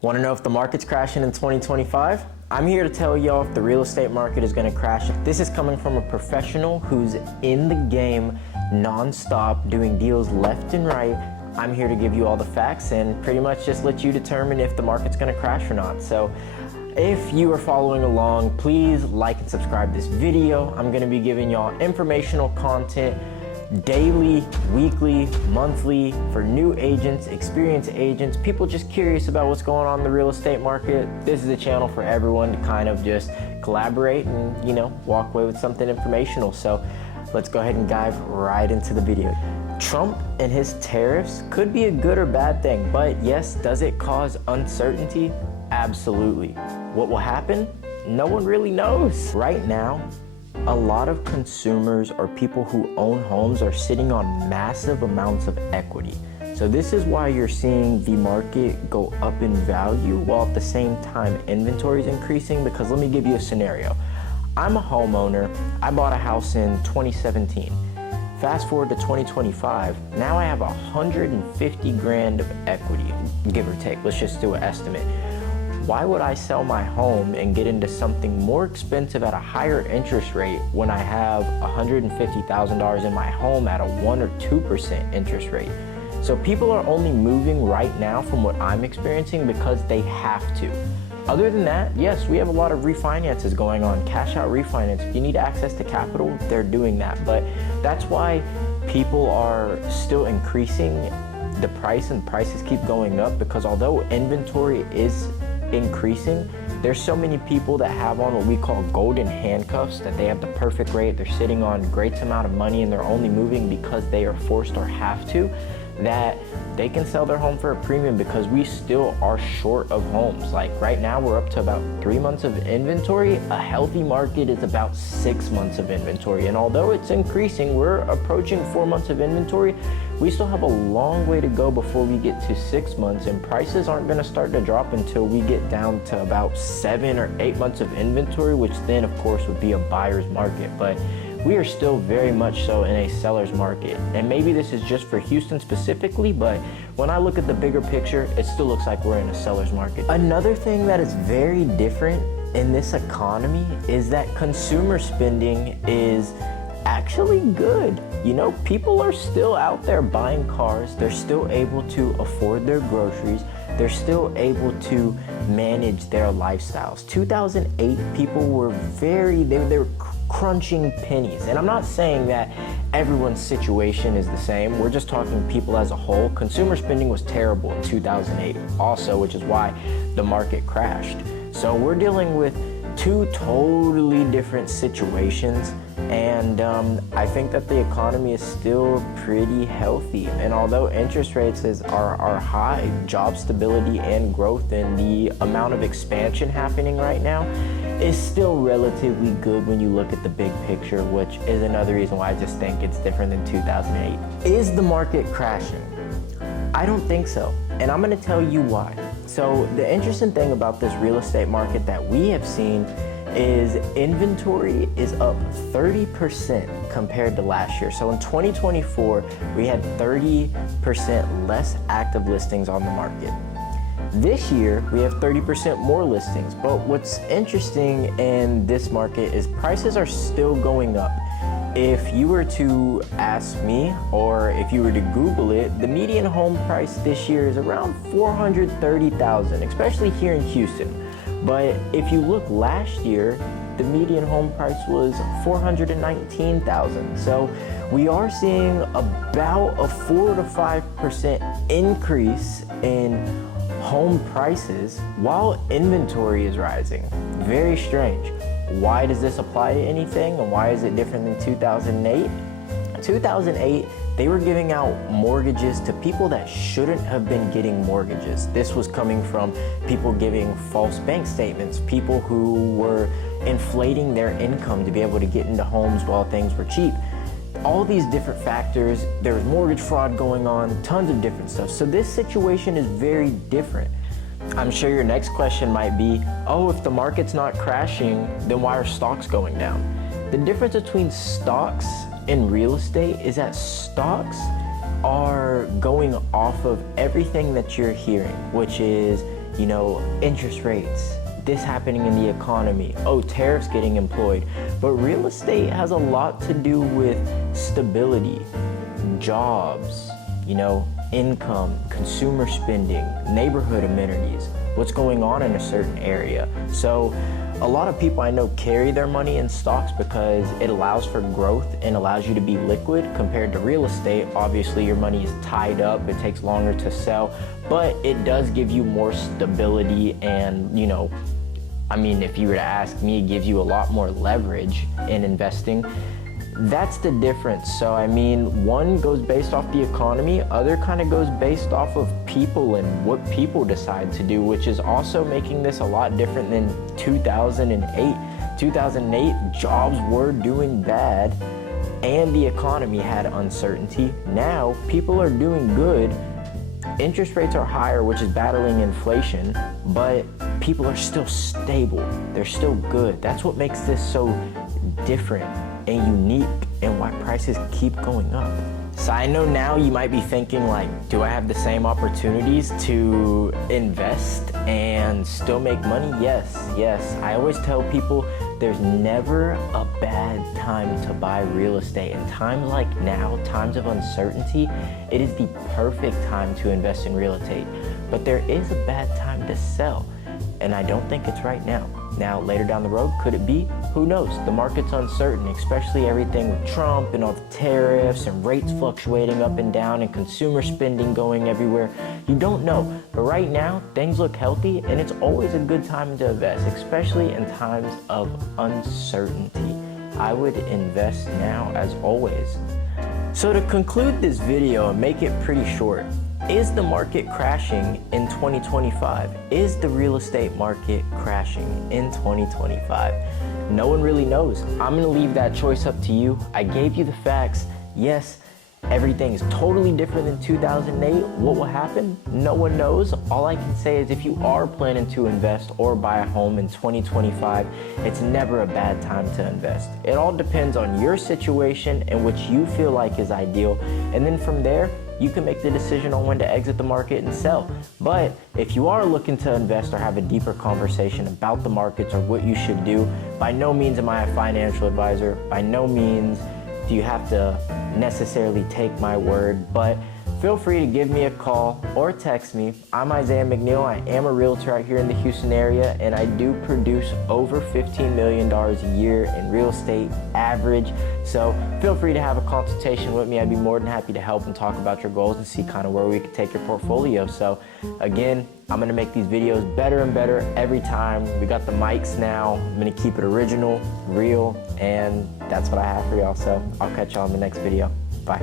Want to know if the market's crashing in 2025? I'm here to tell y'all if the real estate market is going to crash. This is coming from a professional who's in the game non-stop, doing deals left and right. I'm here to give you all the facts and pretty much just let you determine if the market's going to crash or not. So if you are following along, please like and subscribe this video. I'm going to be giving y'all informational content daily, weekly, monthly for new agents, experienced agents, people just curious about what's going on in the real estate market. This is a channel for everyone to kind of just collaborate and, you know, walk away with something informational. So let's go ahead and dive right into the video. Trump and his tariffs could be a good or bad thing, but yes, does it cause uncertainty? Absolutely. What will happen? No one really knows. Right now, a lot of consumers or people who own homes are sitting on massive amounts of equity. So this is why you're seeing the market go up in value while at the same time inventory is increasing. Because let me give you a scenario. I'm a homeowner. I bought a house in 2017. Fast forward to 2025. Now I have 150 grand of equity, give or take. Let's just do an estimate. Why would I sell my home and get into something more expensive at a higher interest rate when I have $150,000 in my home at a 1 or 2% interest rate? So people are only moving right now from what I'm experiencing because they have to. Other than that, yes, we have a lot of refinances going on, cash out refinance. If you need access to capital, they're doing that. But that's why people are still increasing the price and prices keep going up, because although inventory is increasing, there's so many people that have on what we call golden handcuffs, that they have the perfect rate, they're sitting on great amount of money and they're only moving because they are forced or have to, that they can sell their home for a premium because we still are short of homes. Like right now we're up to about 3 months of inventory. A healthy market is about 6 months of inventory, and although it's increasing, we're approaching 4 months of inventory. We still have a long way to go before we get to 6 months, and prices aren't going to start to drop until we get down to about 7 or 8 months of inventory, which then of course would be a buyer's market. But we are still very much so in a seller's market. And maybe this is just for Houston specifically, but when I look at the bigger picture, it still looks like we're in a seller's market. Another thing that is very different in this economy is that consumer spending is actually good. You know, people are still out there buying cars. They're still able to afford their groceries. They're still able to manage their lifestyles. 2008, people were they were crunching pennies. And I'm not saying that everyone's situation is the same. We're just talking people as a whole. Consumer spending was terrible in 2008 also, which is why the market crashed. So we're dealing with two totally different situations, and I think that the economy is still pretty healthy. And although interest rates are high, job stability and growth and the amount of expansion happening right now is still relatively good when you look at the big picture, which is another reason why I just think it's different than 2008. Is the market crashing? I don't think so, and I'm going to tell you why. So the interesting thing about this real estate market that we have seen is inventory is up 30% compared to last year. So in 2024, we had 30% less active listings on the market. This year, we have 30% more listings. But what's interesting in this market is prices are still going up. If you were to ask me, or if you were to Google it, the median home price this year is around $430,000, especially here in Houston. But if you look last year, the median home price was $419,000. So we are seeing about a 4 to 5% increase in home prices while inventory is rising. Very strange. Why does this apply to anything, and why is it different than 2008? 2008, they were giving out mortgages to people that shouldn't have been getting mortgages. This was coming from people giving false bank statements, people who were inflating their income to be able to get into homes while things were cheap. All these different factors, there was mortgage fraud going on, tons of different stuff. So this situation is very different. I'm sure your next question might be, oh, if the market's not crashing, then why are stocks going down? The difference between stocks and real estate is that stocks are going off of everything that you're hearing, which is you know, interest rates, this happening in the economy, oh, tariffs getting employed. But real estate has a lot to do with stability, jobs, you know, income, consumer spending, neighborhood amenities, what's going on in a certain area. So a lot of people I know carry their money in stocks because it allows for growth and allows you to be liquid. Compared to real estate, obviously your money is tied up, it takes longer to sell, but it does give you more stability. And, you know, I mean, if you were to ask me, it gives you a lot more leverage in investing. That's the difference. So I mean, one goes based off the economy, other kind of goes based off of people and what people decide to do, which is also making this a lot different than 2008. 2008, jobs were doing bad and the economy had uncertainty. Now, people are doing good. Interest rates are higher, which is battling inflation, but people are still stable. They're still good. That's what makes this so different and unique and why prices keep going up. So I know now you might be thinking like, do I have the same opportunities to invest and still make money? Yes. I always tell people there's never a bad time to buy real estate. In times like now, times of uncertainty, it is the perfect time to invest in real estate. But there is a bad time to sell, and I don't think it's right now. Now, later down the road, could it be? Who knows? The market's uncertain, especially everything with Trump and all the tariffs and rates fluctuating up and down and consumer spending going everywhere. You don't know. But right now, things look healthy, and it's always a good time to invest, especially in times of uncertainty. I would invest now as always. So to conclude this video and make it pretty short, is the market crashing in 2025? Is the real estate market crashing in 2025? No one really knows. I'm gonna leave that choice up to you. I gave you the facts. Yes, everything is totally different than 2008. What will happen? No one knows. All I can say is if you are planning to invest or buy a home in 2025, it's never a bad time to invest. It all depends on your situation and what you feel like is ideal. And then from there, you can make the decision on when to exit the market and sell. But if you are looking to invest or have a deeper conversation about the markets or what you should do, by no means am I a financial advisor. By no means do you have to necessarily take my word, but feel free to give me a call or text me. I'm Isaiah McNeil. I am a realtor out here in the Houston area, and I do produce over $15 million a year in real estate average. So feel free to have a consultation with me. I'd be more than happy to help and talk about your goals and see kind of where we could take your portfolio. So again, I'm gonna make these videos better and better every time. We got the mics now. I'm gonna keep it original, real, and that's what I have for y'all. So I'll catch y'all in the next video. Bye.